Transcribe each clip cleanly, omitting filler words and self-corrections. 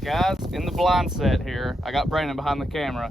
Guys, in the blind set here, I got Brandon behind the camera.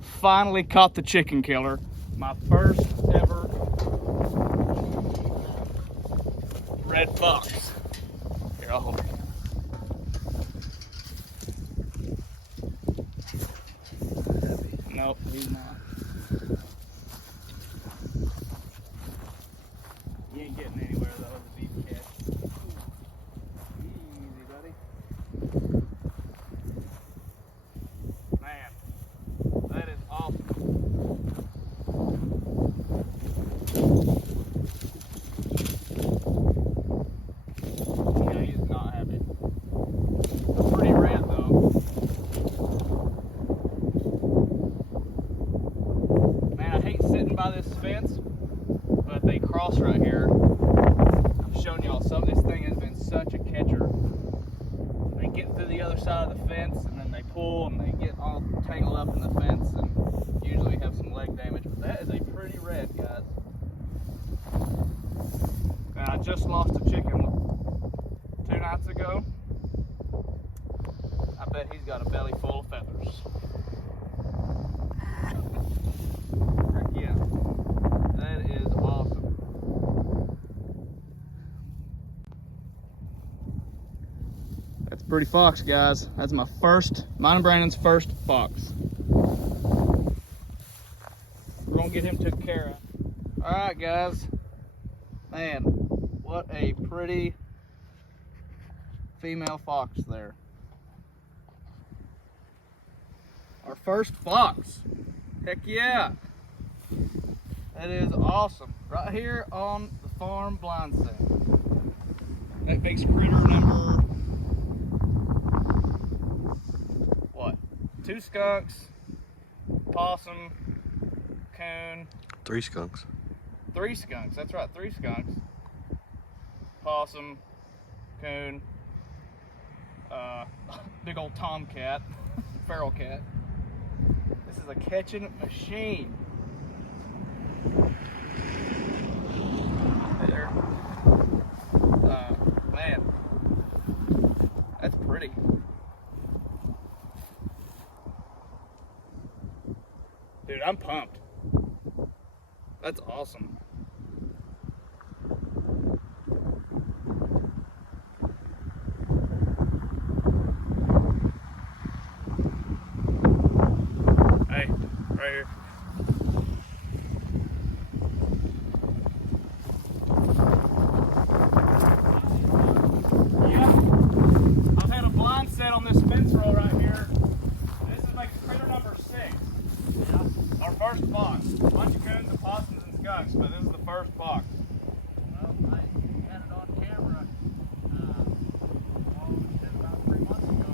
Finally caught the chicken killer. My first ever red fox. Here, I'll hold it. Nope, he's not. He ain't getting anywhere though, the deep cat. Easy, buddy. Man, that is awesome. Yeah, he is not happy. Pretty red though. Man, I hate sitting by this fence, but they cross right here. I'm showing y'all, this thing has been such a catcher. They get to the other side of the fence and then they pull and they get all tangled up in the fence and usually have some leg damage. But that is a pretty red, guys. And I just lost a chicken 2 nights ago. I bet he's got a belly full of feathers. Heck yeah. That is awesome. That's a pretty fox, guys. That's mine and Brandon's first fox. We're gonna get him taken care of. All right, guys. Man, what a pretty female fox there. Our first fox. Heck yeah. That is awesome. Right here on the farm blind set. That makes critter number, what? 2 skunks, possum, coon. 3 skunks. 3 skunks, that's right, 3 skunks. Possum, coon, big old tomcat, feral cat. This is a catching machine. There. Man, that's pretty. Dude, I'm pumped. That's awesome. Hey, right here. Set on this fence row right here. This is like critter number 6. Yeah. Our first fox. A bunch of coons and possums and skunks, but this is the first fox. Well, I had it on camera about 3 months ago.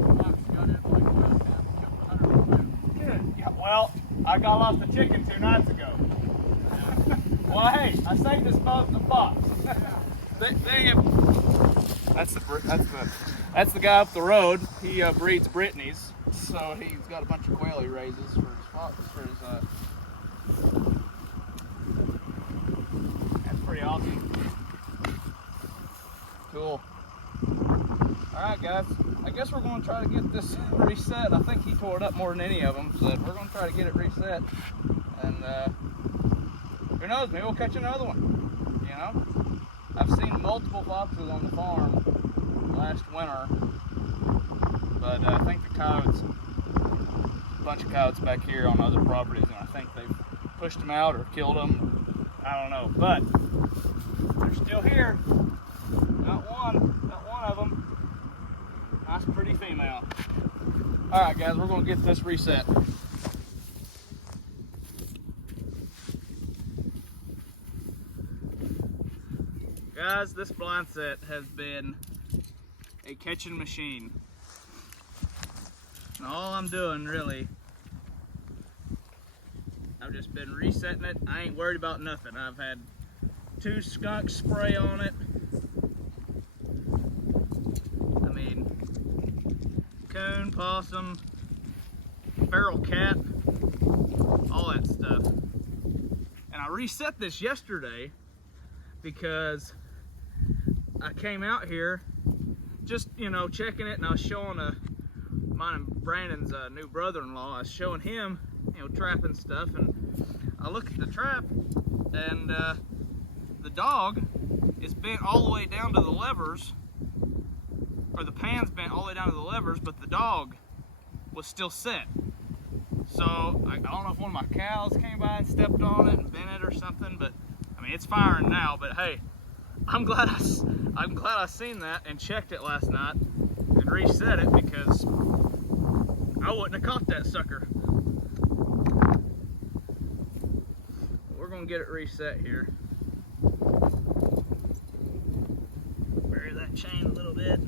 The fox got in like wildcat and killed 100%. Good. Yeah, well, I got lost a chicken 2 nights ago. Well, hey, I saved us both the fox. That's the guy up the road. He breeds Brittany's, so he's got a bunch of quail he raises for his fox. That's pretty awesome. Cool. All right, guys. I guess we're going to try to get this reset. I think he tore it up more than any of them, so we're going to try to get it reset. And who knows? Maybe we'll catch another one. You know, I've seen multiple foxes on the farm last winter, but I think the coyotes, a bunch of coyotes back here on other properties, and I think they've pushed them out or killed them. I don't know, but they're still here. Got one of them. Nice, pretty female. All right, guys, we're gonna get this reset. Guys, this blind set has been a catching machine. And all I'm doing really, I've just been resetting it. I ain't worried about nothing. I've had 2 skunks spray on it. I mean, coon, possum, feral cat, all that stuff. And I reset this yesterday because I came out here just, you know, checking it, and I was showing mine and Brandon's new brother-in-law. I was showing him, you know, trapping stuff, and I look at the trap, and the dog is bent all the way down to the levers, or the pan's bent all the way down to the levers, but the dog was still set. So I don't know if one of my cows came by and stepped on it and bent it or something, but I mean, it's firing now. But hey, I'm glad I seen that and checked it last night and reset it, because I wouldn't have caught that sucker. We're gonna get it reset here. Bury that chain a little bit.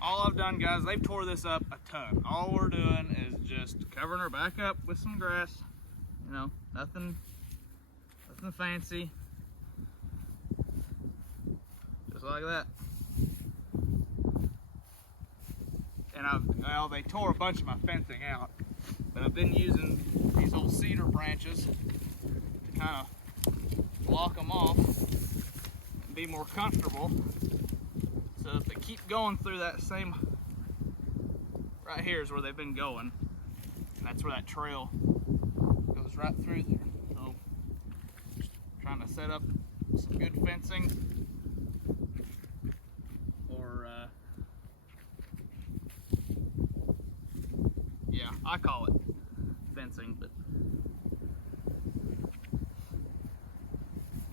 All I've done, guys, they've tore this up a ton. All we're doing is just covering her back up with some grass. You know, nothing fancy. Just like that. And well, they tore a bunch of my fencing out, but I've been using these old cedar branches to kind of block them off and be more comfortable. So if they keep going through that same, right here is where they've been going, and that's where that trail goes right through there. So just trying to set up some good fencing, or yeah, I call it fencing, but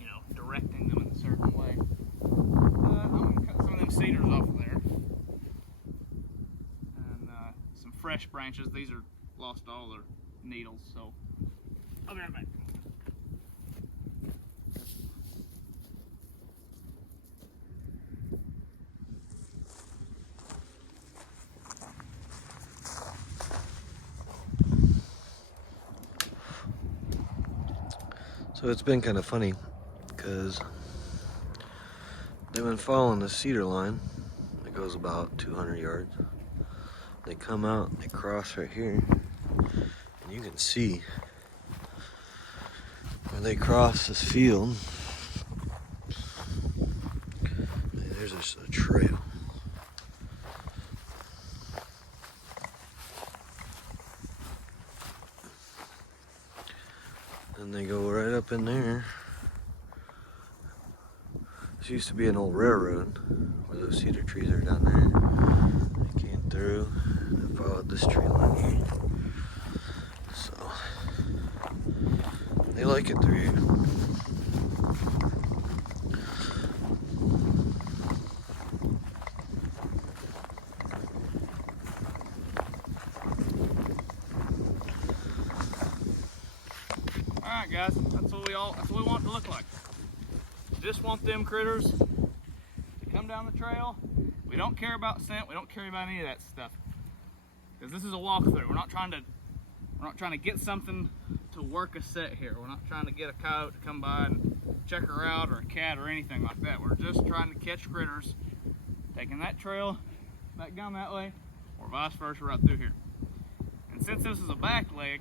you know, directing them in a certain way. I'm gonna cut some of them cedars off of there, and some fresh branches. These are lost all their needles, so I'll be right back. So it's been kind of funny, because they've been following the cedar line that goes about 200 yards. They come out, they cross right here, and you can see where they cross this field. There's just a trail. And they go right up in there. This used to be an old railroad where those cedar trees are down there. They came through and followed this tree line here. So they like it through here. Alright guys, that's what we want it to look like. Just want them critters to come down the trail. We don't care about scent, we don't care about any of that stuff. Because this is a walkthrough. We're not trying to get something to work a set here. We're not trying to get a coyote to come by and check her out, or a cat, or anything like that. We're just trying to catch critters, taking that trail back down that way, or vice versa right through here. And since this is a back leg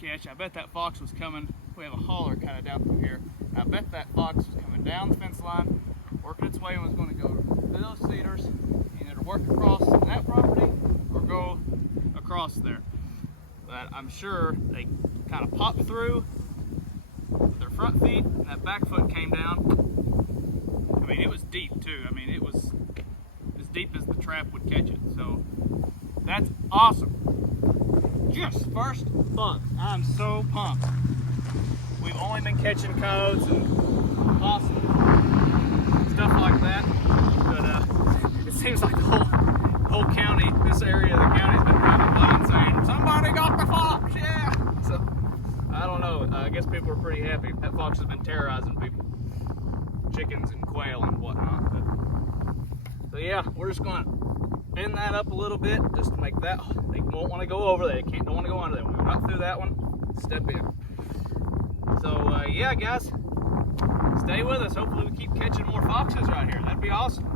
catch, I bet that fox was coming. We have a holler kind of down through here. I bet that fox was coming down the fence line, working its way, and was going to go to those cedars, either to work across that property or go across there. But I'm sure they kind of popped through with their front feet, and that back foot came down. I mean, it was deep too. I mean, it was as deep as the trap would catch it. So that's awesome. Just first buck. I'm so pumped. We've only been catching coyotes and possum, stuff like that, but it seems like the whole county, this area of the county's been driving by and saying, somebody got the fox, yeah! So, I don't know, I guess people are pretty happy. That fox has been terrorizing people, chickens and quail and whatnot. But, so yeah, we're just gonna bend that up a little bit, just to make that, they won't want to go over there, they don't want to go under there. When we got through that one, step in. So yeah guys, stay with us. Hopefully we keep catching more foxes right here. That'd be awesome.